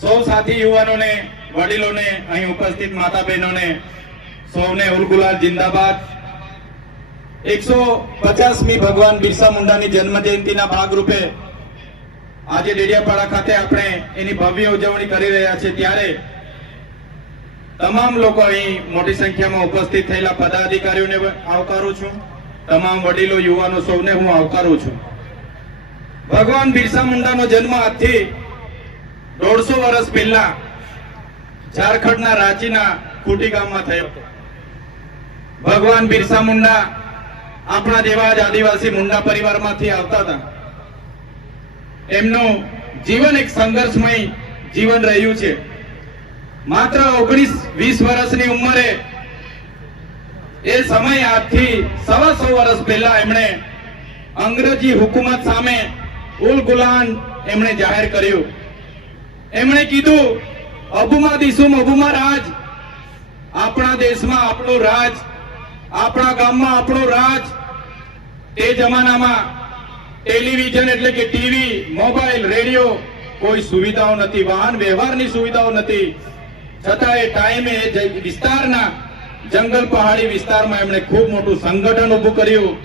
સૌ સાથી યુવાનોને, વડીલોને, અહીં ઉપસ્થિત માતા બહેનોને સૌને ઉલગુલાલ જિંદાબાદ। 150મી ભગવાન બિરસા મુંડાની જન્મ જયંતિના ભાગરૂપે આજે ડેડિયાપાડા ખાતે આપણે એની ભવ્ય ઉજવણી કરી રહ્યા છીએ। ત્યારે તમામ લોકો અહીં મોટી સંખ્યામાં ઉપસ્થિત થયેલા પદાધિકારીઓને આવકારું છું, તમામ વડીલો, યુવાનો સૌને હું આવકારું છું। ભગવાન બિરસા મુંડાનો જન્મ આજથી 150 વર્ષ પહેલા ઝારખંડના રાંચીના ખૂટી ગામમાં થયો। ભગવાન બિરસા મુંડા આપણા જેવા જ આદિવાસી મુંડા પરિવારમાંથી આવતા હતા। એમનું જીવન એક સંઘર્ષમય જીવન રહ્યું છે। માત્ર 19-20 વર્ષની ઉંમરે એ સમય આજથી 125 વર્ષ પહેલા એમણે અંગ્રેજી હુકુમત સામે ઉલગુલાન એમણે જાહેર કર્યું। એમણે કીધું, અબુમા દિસુમ અબુમા રાજ, આપણા દેશમાં આપણું રાજ, આપણા ગામમાં આપણું રાજ। તે જમાનામાં ટેલિવિઝન એટલે કે ટીવી, મોબાઈલ, રેડિયો કોઈ સુવિધાઓ નથી, વાહન વ્યવહારની સુવિધાઓ નથી, છતાં એ ટાઈમે વિસ્તારના જંગલ પહાડી વિસ્તારમાં એમણે ખૂબ મોટું સંગઠન ઉભું કર્યું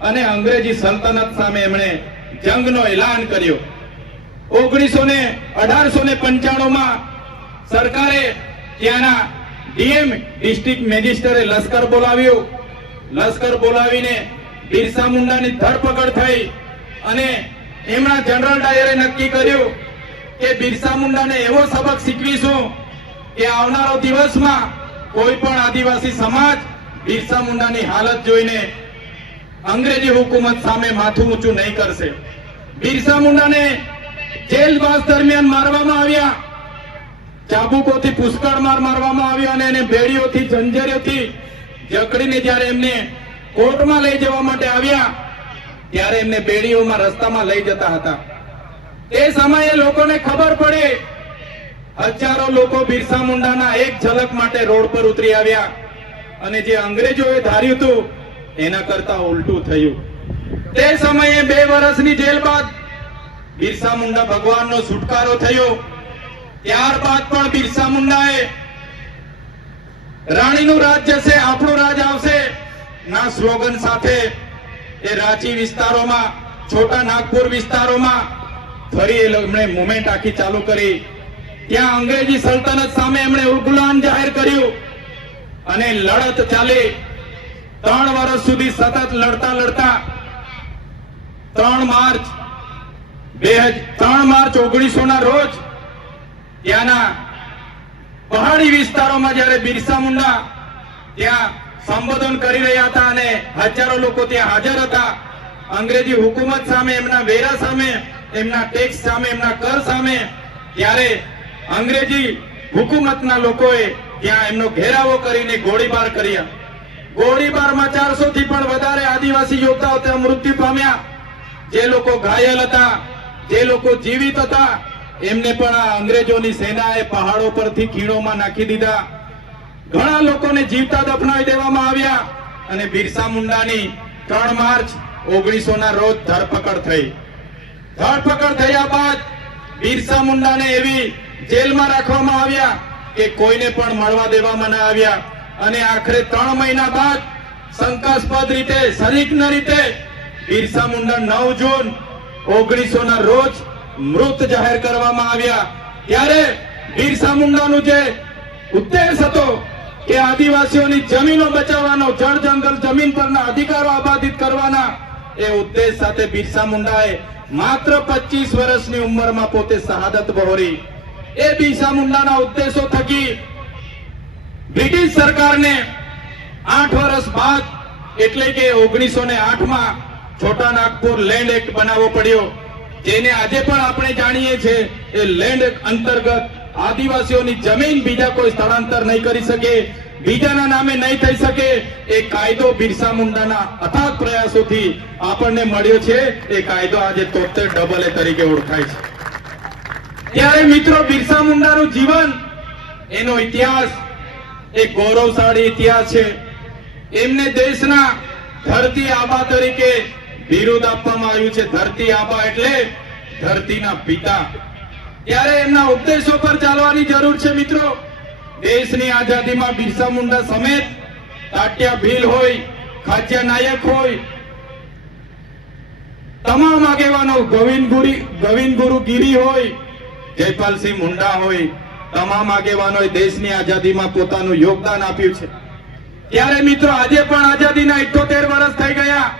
અને અંગ્રેજી સલ્તનત સામે એમણે જંગનો એલાન કર્યો। 1895માં સરકારે ત્યાંના ડીએમ ડિસ્ટ્રિક્ટ મેજિસ્ટ્રેટે લશ્કર બોલાવ્યું। લશ્કર બોલાવીને બિરસા મુંડાની ધરપકડ થઈ અને એમના જનરલ ડાયરે નક્કી કર્યું કે બિરસા મુંડાને એવો સબક શીખવીશું કે આવનારો દિવસમાં કોઈ પણ આદિવાસી સમાજ બિરસા મુંડાની હાલત જોઈને અંગ્રેજી હુકુમત સામે માથું ઊંચું નહીં કરશે। બિરસા મુંડાને જેલવાસ દરમિયાન મારવામાં આવ્યા, ચાબુકોથી પુષ્કળ મારવામાં આવ્યા અને એને બેડીઓથી, જંજરીઓથી જકડીને જ્યારે એમને કોર્ટમાં લઈ જવા માટે આવ્યા ત્યારે એમને બેડીઓમાં રસ્તામાં લઈ જતા હતા। તે સમયે લોકોને ખબર પડી, હજારો લોકો બિરસા મુંડાના એક ઝલક માટે રોડ પર ઉતરી આવ્યા અને જે અંગ્રેજોએ ધાર્યું હતું એના કરતા ઉલટું થયું। તે સમયે 2 વર્ષની જેલ બાદ બિરસા મુંડા ભગવાનનો છુટકારો થયો। ત્યારબાદ પણ બિરસા મુંડાએ રાણીનું રાજ જશે, આપણું રાજ આવશે ના સ્લોગન સાથે એ રાંચી વિસ્તારોમાં, છોટા નાગપુર વિસ્તારોમાં ફરી એમણે મુવમેન્ટ આખી ચાલુ કરી। ત્યાં અંગ્રેજી સલ્તનત સામે એમણે ઉલગુલાન જાહેર કર્યું અને લડત ચાલી। 3 વર્ષ સુધી સતત લડતા લડતા 3 માર્ચ 1900 ના રોજ ત્યાંના પહાડી વિસ્તારોમાં જ્યારે બિરસા મુંડા ત્યાં સંબોધન કરી રહ્યા હતા અને હજારો લોકો ત્યાં હાજર હતા, અંગ્રેજી હુકુમત સામે, એમના વેરા સામે, એમના ટેક્સ સામે, એમના કર સામે, ત્યારે અંગ્રેજી હુકુમતના લોકોએ ત્યાં એમનો ઘેરાવો કરીને ગોળીબાર કર્યા। ગોળીબારમાં 400 થી પણ વધારે આદિવાસી યોદ્ધાઓ ત્યાં મૃત્યુ પામ્યા। જે લોકો ઘાયલ હતા, જે લોકો જીવિત હતા, એમને પણ આ અંગ્રેજોની સેનાએ પહાડો પરથી ખીણોમાં નાખી દીધા। ઘણા લોકોને જીવતા દફનાવી દેવામાં આવ્યા અને બિરસા મુંડાની 3 માર્ચ 1900 ના રોજ ધરપકડ થઈ। ધરપકડ થયા બાદ બિરસા મુંડાને એવી જેલમાં રાખવામાં આવ્યા કે કોઈને પણ મળવા દેવામાં ન આવ્યા અને આખરે 3 મહિના બાદ શંકાસ્પદ રીતે, સરીગ્ન રીતે બિરસા મુંડા 9 જૂન 1900 ના રોજ મૃત જાહેર કરવામાં આવ્યા। ત્યારે બિરસા મુંડાનું જે ઉદ્દેશ હતો કે આદિવાસીઓની જમીનો બચાવવાનો, જળ જંગલ જમીન પરના અધિકારો આબાદિત કરવાના, એ ઉદ્દેશ સાથે બિરસા મુંડાએ માત્ર 25 વર્ષની ઉંમરમાં પોતે શહાદત વહોરી। એ બિરસા મુંડાના ઉદ્દેશો થકી બ્રિટિશ સરકારને 8 વર્ષ બાદ એટલે કે 1908માં છોટા નાગપુર લેન્ડ એક્ટ બનાવવો પડ્યો, જેને આજે પણ આપણે જાણીએ છીએ। એ લેન્ડ એક્ટ અંતર્ગત આદિવાસીઓની જમીન બીજા કોઈ સ્થળાંતર નહીં કરી શકે, બીજાના નામે નહીં થઈ શકે। એ કાયદો બિરસા મુંડાના અથાગ પ્રયાસોથી આપણને મળ્યો છે। એ કાયદો આજે 73 તરીકે ઓળખાય છે। ત્યારે મિત્રો, બિરસા મુંડાનું જીવન, એનો ઇતિહાસ એક ગૌરવશાળી ઇતિહાસ છે। એમને દેશના ધરતી આબા તરીકે બિરુદ આપવામાં આવ્યું છે। ધરતી આબા એટલે ધરતીના પિતા। ત્યારે એમના ઉપદેશો પર ચાલવાની જરૂર છે મિત્રો. દેશની આઝાદીમાં બિરસા મુંડા સમેત તાત્યા ભીલ હોય, ખાચર નાયક હોય, તમામ આગેવાનો, ગોવિંદ ગુરુ ગીરી હોય, જયપાલસિંહ મુંડા હોય, તમામ આગેવાનોએ દેશની આઝાદીમાં પોતાનું યોગદાન આપ્યું છે. ત્યારે મિત્રો આજે પણ આઝાદીના 78 વર્ષ થઈ ગયા.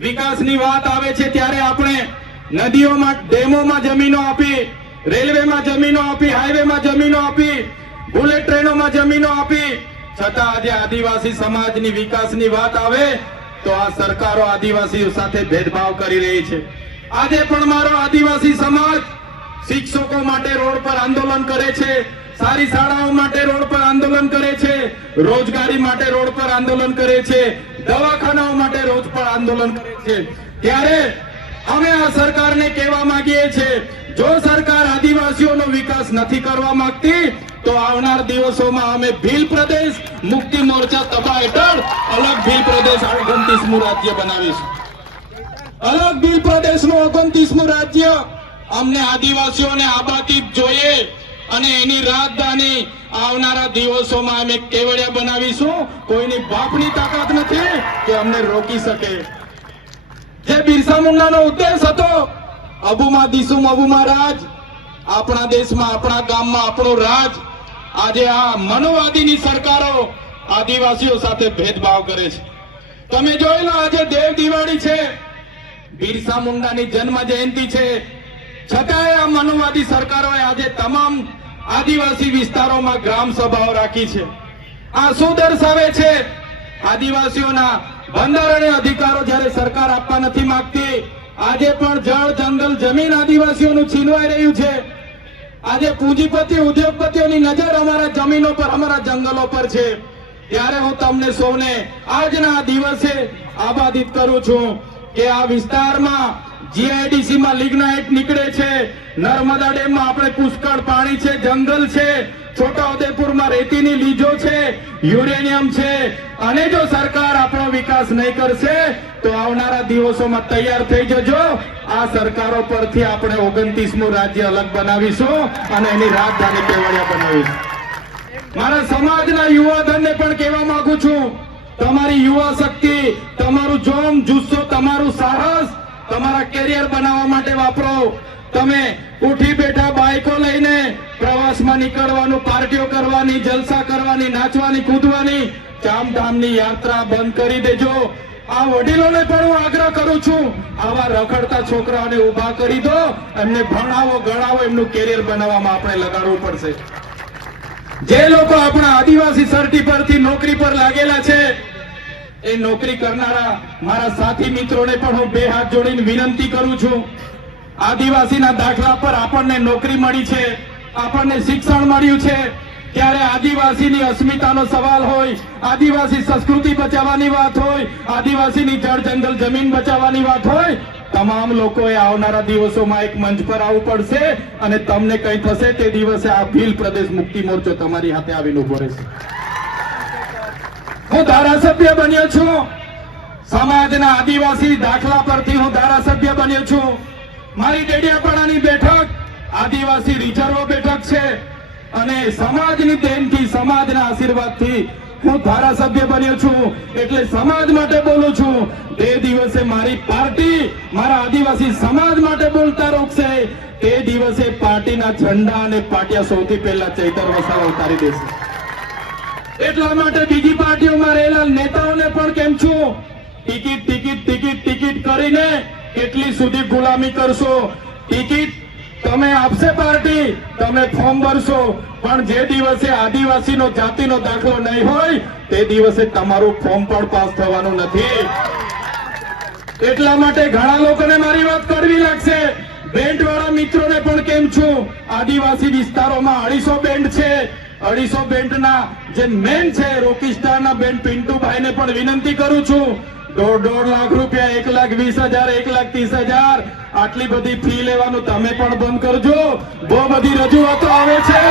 વિકાસની વાત આવે છે ત્યારે આપણે નદીઓમાં, ડેમોમાં જમીનો આપી, રેલવેમાં જમીનો આપી, હાઈવેમાં જમીનો આપી, બુલેટ ટ્રેનોમાં જમીનો આપી, છતાં આજે આદિવાસી સમાજની વિકાસની વાત આવે તો આ સરકારો આદિવાસીઓ સાથે ભેદભાવ કરી રહી છે. આજે પણ મારો આદિવાસી સમાજ શિક્ષકો માટે રોડ પર આંદોલન કરે છે, સારી શાળાઓ માટે રોડ પર આંદોલન કરે છે, રોજગારી માટે રોડ પર આંદોલન કરે છે, દવાખાનાઓ માટે રોજ પર આંદોલન કરે છે. ત્યારે અમે આ સરકારને કહેવા માંગીએ છીએ, જો સરકાર આદિવાસીઓનો વિકાસ નથી કરવા માંગતી તો આવનાર દિવસોમાં અમે ભીલ પ્રદેશ મુક્તિ મોરચા તબા હેઠળ અલગ ભીલ પ્રદેશ 29મું રાજ્ય બનાવીશું. અલગ ભીલ પ્રદેશનું 29મું રાજ્ય અમને આદિવાસીઓને આબાદી જોઈએ અને એની રાજધાની આવનારા દિવસોમાં અમે કેવડિયા બનાવીશું. કોઈની બાપની તાકાત નથી કે અમને રોકી શકે. જે બિરસા મુંડાનો ઉદ્દેશ હતો, અબુમાં દીસુમ અબુમાં રાજ, આપણા દેશમાં, આપણા ગામમાં આપણું રાજ, આજે આ મનોવાદીની સરકારો આદિવાસીઓ સાથે ભેદભાવ કરે છે. તમે જોઈ લો, આજે દેવ દિવાળી છે, બિરસા મુંડાની જન્મ જયંતિ છે, છતાંય આ મનોવાદી સરકારોએ આજે તમામ આદિવાસી વિસ્તારોમાં ગ્રામ સભાઓ રાખી છે. આ શું દર્શાવે છે? આદિવાસીઓના બંધારણીય અધિકારો જ્યારે સરકાર આપવા નથી માંગતી, આજે પણ જળ, જંગલ, જમીન આદિવાસીઓનું છીનવાઈ રહ્યું છે. આજે પૂંજીપતિ, ઉદ્યોગપતિઓની નજર અમારા જમીનો પર, અમારા જંગલો પર છે. ત્યારે હું તમને સૌને આજના દિવસે આબાદિત કરું છું કે આ વિસ્તારમાં જીઆઈડીસી માં લિગ્નાઇટ નીકળે છે, નર્મદા ડેમમાં આપણે પુષ્કળ પાણી છે, જંગલ છે, છોટાઉદેપુરમાં રેતીની લીજો છે, યુરેનિયમ છે. અને જો સરકાર આપણો વિકાસ નહીં કરશે તો આવનારા દિવસોમાં તૈયાર થઈ જજો. આ સરકારો પરથી આપણે 29મું રાજ્ય અલગ બનાવીશું અને એની રાજધાની કેવડિયા બનાવીશું. મારા સમાજના યુવાધનને પણ કહેવા માંગુ છું, તમારી યુવા શક્તિ, તમારું જોમ, જુસ્સો, તમારું સાહસ તમારા કેરિયર બનાવવા માટે વાપરો. તમે ઉઠી બેઠા બાઇકો લઈને પ્રવાસમાં નીકળવાનું, પાર્ટીઓ કરવાની, જલસા કરવાની, નાચવાની, કૂદવાની, ચામધામની યાત્રા બંધ કરી દેજો. આ વડીલોને પણ હું આગ્રહ કરું છું, આવા રખડતા છોકરાઓને ઉભા કરી દો, એમને ભણાવો, ગણાવો, એમનું કેરિયર બનાવવામાં આપણે લગાડવું પડશે. જે લોકો આપણા આદિવાસી સર્ટી પરથી નોકરી પર લાગેલા છે, એ નોકરી કરનારા મારા સાથી મિત્રોને પણ હું 2 હાથ જોડીને વિનંતી કરું છું. આદિવાસીના દાખલા પર આપણને નોકરી મળી છે, આપણને શિક્ષણ મળ્યું છે, ત્યારે આદિવાસીની અસ્મિતાનો સવાલ હોય, આદિવાસી સંસ્કૃતિ બચાવવાની વાત હોય, આદિવાસીની જળ, જંગલ, જમીન બચાવવાની વાત હોય, તમામ લોકોએ આવનારા દિવસોમાં એક મંચ પર આવવું પડશે અને તમને કંઈ થશે તે દિવસે આ ભીલ પ્રદેશ મુક્તિ મોરચો તમારી હાથે આવીને ઉભો રહેશે. હું ધારાસભ્ય બન્યો છું, સમાજના આદિવાસી દાખલા પરથી હું ધારાસભ્ય બન્યો છું. મારી ડેડિયાપાડાની બેઠક આદિવાસી રિઝર્વ બેઠક છે અને સમાજની દેનથી, સમાજના આશીર્વાદથી હું ધારાસભ્ય બન્યો છું. એટલે સમાજ માટે બોલું છું. તે દિવસે મારી પાર્ટી મારા આદિવાસી સમાજ માટે બોલતા રોકશે, તે દિવસે પાર્ટીના ઝંડા અને પાટિયા સૌથી પહેલા ચૈતર વસાવા ઉતારી દેશે. એટલા માટે બીજી પાર્ટીઓમાં રહેલા નેતાઓને પણ કેમ છું, ટિકિટ ટિકિટ ટિકિટ ટિકિટ કરીને કેટલી સુધી ગુલામી કરશો? ટિકિટ તમે આપશે પાર્ટી, તમે ફોર્મ ભરશો, પણ જે દિવસે આદિવાસીનો જાતિનો દાખલો નહીં હોય તે દિવસે તમારું ફોર્મ પણ પાસ થવાનું નથી. એટલા માટે ઘણા લોકોને મારી વાત કરવી લાગશે. બેન્ડવાળા મિત્રોને પણ કેમ છું, આદિવાસી વિસ્તારોમાં 250 બેન્ડ છે. 250 બેન્ડના જે મેન છે રોકીસ્ટારના બેન્ડ પિન્ટુભાઈને પણ વિનંતી કરું છું, 1.5 લાખ રૂપિયા, 1,20,000, 1,30,000 આટલી બધી ફી લેવાનું તમે પણ બંધ કરજો. બહુ બધી રજૂઆતો આવે છે,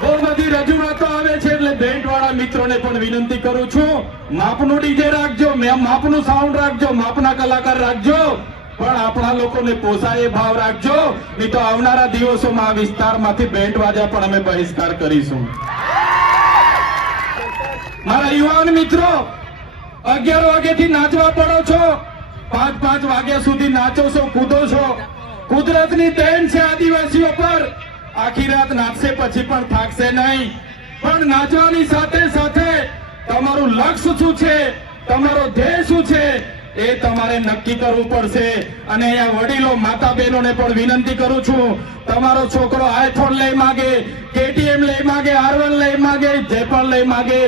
બહુ બધી રજૂઆતો આવે છે. એટલે બેન્ડવાળા મિત્રોને પણ વિનંતી કરું છું, માપનું ડીજે રાખજો, માપનું સાઉન્ડ રાખજો, માપના કલાકાર રાખજો. પણ આપણા લોકોને પોસાય એ ભાવ રાખજો, નહીં તો આવનારા દિવસોમાં આ વિસ્તારમાંથી બેન્ડ વાજા પણ અમે બહિષ્કાર કરીશું. મારા યુવાન મિત્રો, 11 વાગ્યાથી નાચવા પડો છો, 5 વાગ્યા સુધી નાચો છો, કૂદો છો. કુદરતની દેન છે આદિવાસીઓ પર. આખી રાત નાચશે પછી પણ થાકશે નહીં. પણ નાચવાની સાથે સાથે તમારું લક્ષ્ય શું છે, તમારો ધ્યેય શું છે, એ તમારે નક્કી કરવું પડશે. અને અહીંયા વડીલો માતા બહેનોને પણ વિનંતી કરું છું, તમારો છોકરો આઈફોન લઈ માગે, KTM લઈ માગે, R1 લઈ માગે, જે પણ લઈ માગે,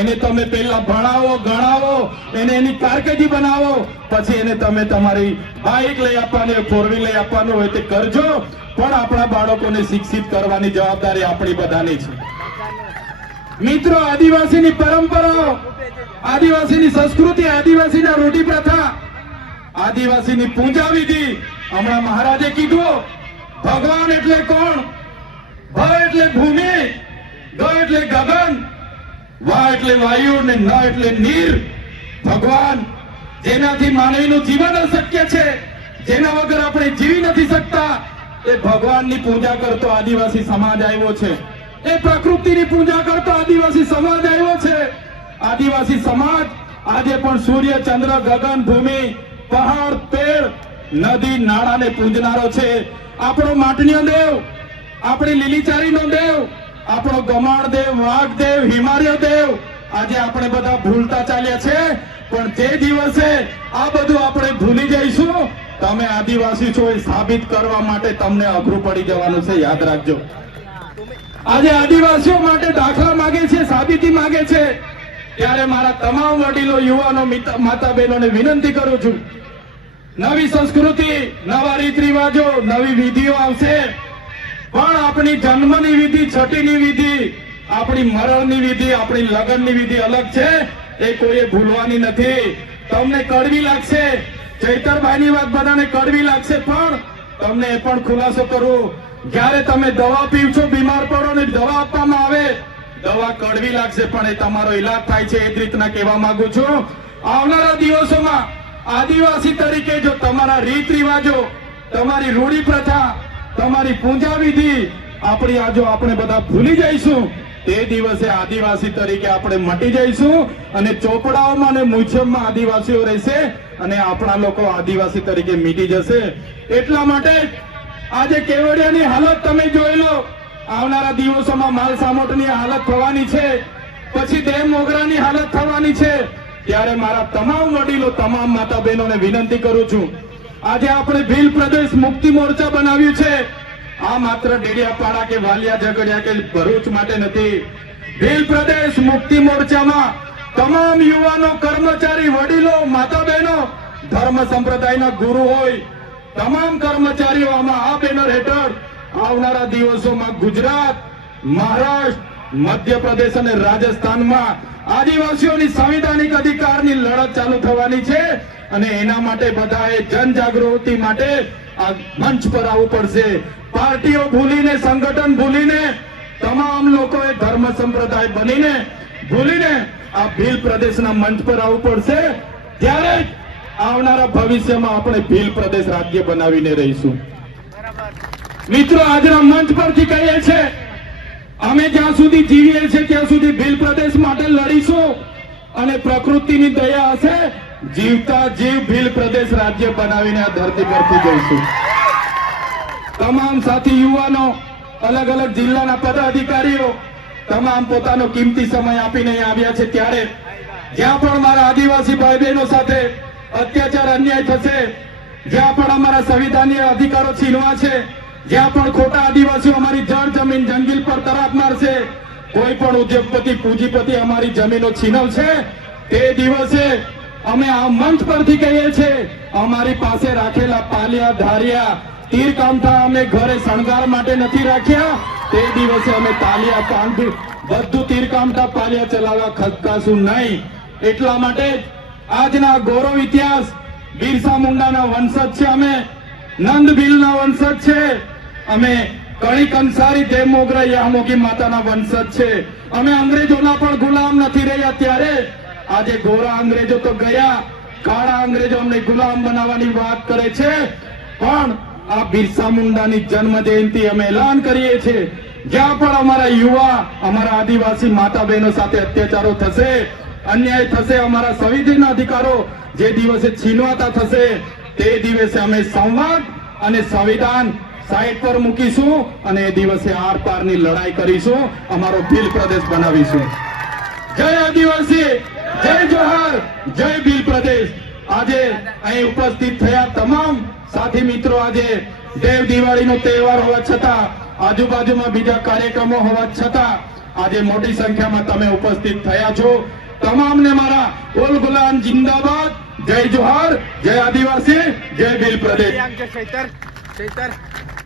એને તમે પહેલા ભણાવો, ગણાવો, એને એની કારકિર્દી બનાવો, પછી એને તમે તમારી બાઇક લઈ આપવાની, 4 લઈ આપવાનું હોય તે કરજો. પણ આપણા બાળકોને શિક્ષિત કરવાની જવાબદારી આપણી બધાની છે. મિત્રો, આદિવાસીની પરંપરાઓ, આદિવાસીની સંસ્કૃતિ, આદિવાસીના રૂઢિ પ્રથા, આદિવાસીની પૂજા વિધિ, હમણાં મહારાજે કીધું, ભગવાન એટલે કોણ? ભ એટલે ભૂમિ, ગ એટલે ગગન, વા એટલે વાયુ ને ન એટલે નીર. ભગવાન, જેનાથી માનવીનું જીવન અશક્ય છે, જેના વગર આપણે જીવી નથી શકતા, એ ભગવાનની પૂજા કરતો આદિવાસી સમાજ આવ્યો છે. એ પ્રકૃતિની પૂજા કરતો આદિવાસી સમાજ આવ્યો છે. આદિવાસી સમાજ આજે પણ સૂર્ય, ચંદ્ર, ગગન, ભૂમિ, પહાડ, પેડ, નદી, નાળાને પૂજનારો છે. આપણો માટનીયો દેવ, આપણી લીલીચારીનો દેવ, આપણો ગમાણ દેવ, વાઘ દેવ, હિમાલય દેવ, આજે આપણે બધા ભૂલતા ચાલ્યા છે. પણ જે દિવસે આ બધું આપણે ભૂલી જઈશું, તમે આદિવાસી છો એ સાબિત કરવા માટે તમને અઘરું પડી જવાનું છે. યાદ રાખજો. આજે આદિવાસીઓ માટે દાખલા માંગે છે, સાબિતી માંગે છે. ત્યારે મારા તમામ વડીલો, યુવાનો, માતા બહેનોને વિનંતી કરું છું, નવી સંસ્કૃતિ, નવા રીત રિવાજો, નવી વિધિઓ આવશે. પણ આપણી જન્મની વિધિ, છઠ્ઠીની વિધિ, આપણી મરણની વિધિ, આપણી લગ્નની વિધિ અલગ છે. એ કોઈએ ભૂલવાની નથી. તમને કડવી લાગશે, ચૈતરભાઈની વાત બધાને કડવી લાગશે, પણ તમને એ પણ ખુલાસો કરું, જ્યારે તમે દવા પીવશો, બીમાર પડો ને દવા આપવામાં આવે, દવા કડવી લાગશે, પણ એ તમારો ઈલાજ થાય છે. એ જ રીતના કહેવા માંગુ છું, આવનારા દિવસોમાં આદિવાસી તરીકે જો તમારા રીત રિવાજો, તમારી રૂઢિ પ્રથા, તમારી પૂજા વિધિ આપણી આ જો આપણે બધા ભૂલી જઈશું, તે દિવસે આદિવાસી તરીકે આપણે મટી જઈશું અને ચોપડાઓમાં અને મ્યુઝિયમમાં આદિવાસીઓ રહેશે અને આપણા લોકો આદિવાસી તરીકે મીટી જશે. એટલા માટે આજે કેવડિયાની હાલત તમે જોઈ લો. આવનારા દિવસોમાં માલ સામોટની હાલત થવાની છે, પછી દેવ મોગરાની હાલત થવાની છે. ત્યારે મારા તમામ વડીલો, તમામ માતા બહેનોને વિનંતી કરું છું, આજે આપણે ભીલ પ્રદેશ મુક્તિ મોરચા બનાવ્યું છે. આ માત્ર ડેડિયાપાડા કે વાલિયા ઝઘડિયા કે ભરૂચ માટે નથી. ભીલ પ્રદેશ મુક્તિ મોરચામાં તમામ યુવાનો, કર્મચારી, વડીલો, માતા બહેનો, ધર્મ સંપ્રદાયના ગુરુ હોય, તમામ કર્મચારીઓ આમાં આ બેનર હેઠળ આવનારા દિવસોમાં ગુજરાત, મહારાષ્ટ્ર, મધ્યપ્રદેશ અને રાજસ્થાનમાં આદિવાસીઓની સંવિધાનિક અધિકારની લડત ચાલુ થવાની છે. અને એના માટે બધાએ જનજાગૃતિ માટે આ મંચ પર આવવું પડશે. પાર્ટીઓ ભૂલીને, સંગઠન ભૂલીને, તમામ લોકોએ ધર્મ સંપ્રદાય બનીને ભૂલીને આ ભીલ પ્રદેશના મંચ પર આવવું પડશે. ત્યારે જ આવનારા ભવિષ્યમાં આપણે ભીલ પ્રદેશ રાજ્ય બનાવીને રહીશું. મિત્રો, આજના મંચ પરથી કહીએ છીએ, અમે જ્યાં સુધી જીવીએ છીએ ત્યાં સુધી ભીલ પ્રદેશ માટે લડીશું અને પ્રકૃતિની દયા હશે, જીવતા જીવ ભીલ પ્રદેશ રાજ્ય બનાવીને આ ધરતી પરથી જઈશું. તમામ સાથી યુવાનો, અલગ અલગ જિલ્લાના પદાધિકારીઓ તમામ પોતાનો કિંમતી સમય આપીને અહીં આવ્યા છે. ત્યારે જ્યાં પણ મારા આદિવાસી ભાઈ બહેનો સાથે અત્યાચાર, અન્યાય થશે, જ્યાં પણ અમારા સંવિધાનીય અધિકારો છીનવા છે, જ્યાં પણ ખોટા આદિવાસીઓ અમારી જળ જમીન, જંગલ પર તરાપ મારશે, કોઈ પણ ઉદ્યોગપતિ, પૂંજીપતિ અમારી જમીનો છીનવશે, તે દિવસે અમે આ મંચ પરથી કહીએ છીએ, અમારી પાસે રાખેલા પાલિયા, ધારિયા, તીર કામઠા અમે ઘરે શણગાર માટે નથી રાખ્યા. તે દિવસે અમે તાલિયા, કાંઠી, બધું તીર કામઠા, પાલિયા ચલાવવા ખચકાશું નહીં. એટલા માટે આજના ગૌરવ ઇતિહાસ, બિરસા મુંડાના વંશજ છે અમે, નંદ ભીલના વંશજ છે અમે, કણી કંસારી, દેવ મોગરા, યામોગી માતાના વંશજ છે અમે. અંગ્રેજોના પણ ગુલામ નથી રહ્યા. ત્યારે આજે ગોરા અંગ્રેજો તો ગયા, કાળા અંગ્રેજો અમને ગુલામ બનાવવાની વાત કરે છે, પણ આ બિરસા મુંડાની જન્મ જયંતિ અમે એલાન કરીએ છીએ, જ્યાં પણ અમારા યુવા, અમારા આદિવાસી માતા બહેનો સાથે અત્યાચારો થશે, અન્યાય થશે, અમારા સંવિધાનના અધિકારો જે દિવસે છીનવાતા થશે, તે દિવસે અમે સંવાદ અને સંવિધાન સાઈડ પર મૂકીશું અને એ દિવસે આર પારની લડાઈ કરીશું, અમારો ભીલ પ્રદેશ બનાવીશું. જય આદિવાસી, જય જોહાર, જય ભીલ પ્રદેશ. આજે અહીં ઉપસ્થિત થયા તમામ સાથી મિત્રો, આજે દેવ દિવાળીનો તહેવાર હોવા છતાં, આજુબાજુમાં બીજા કાર્યક્રમો હોવા છતાં આજે મોટી સંખ્યામાં તમે ઉપસ્થિત થયા છો. તમામને મારા ઓલ ગુલામ જિંદાબાદ, જય જોહાર, જય આદિવાસી, જય ભીલ પ્રદેશ.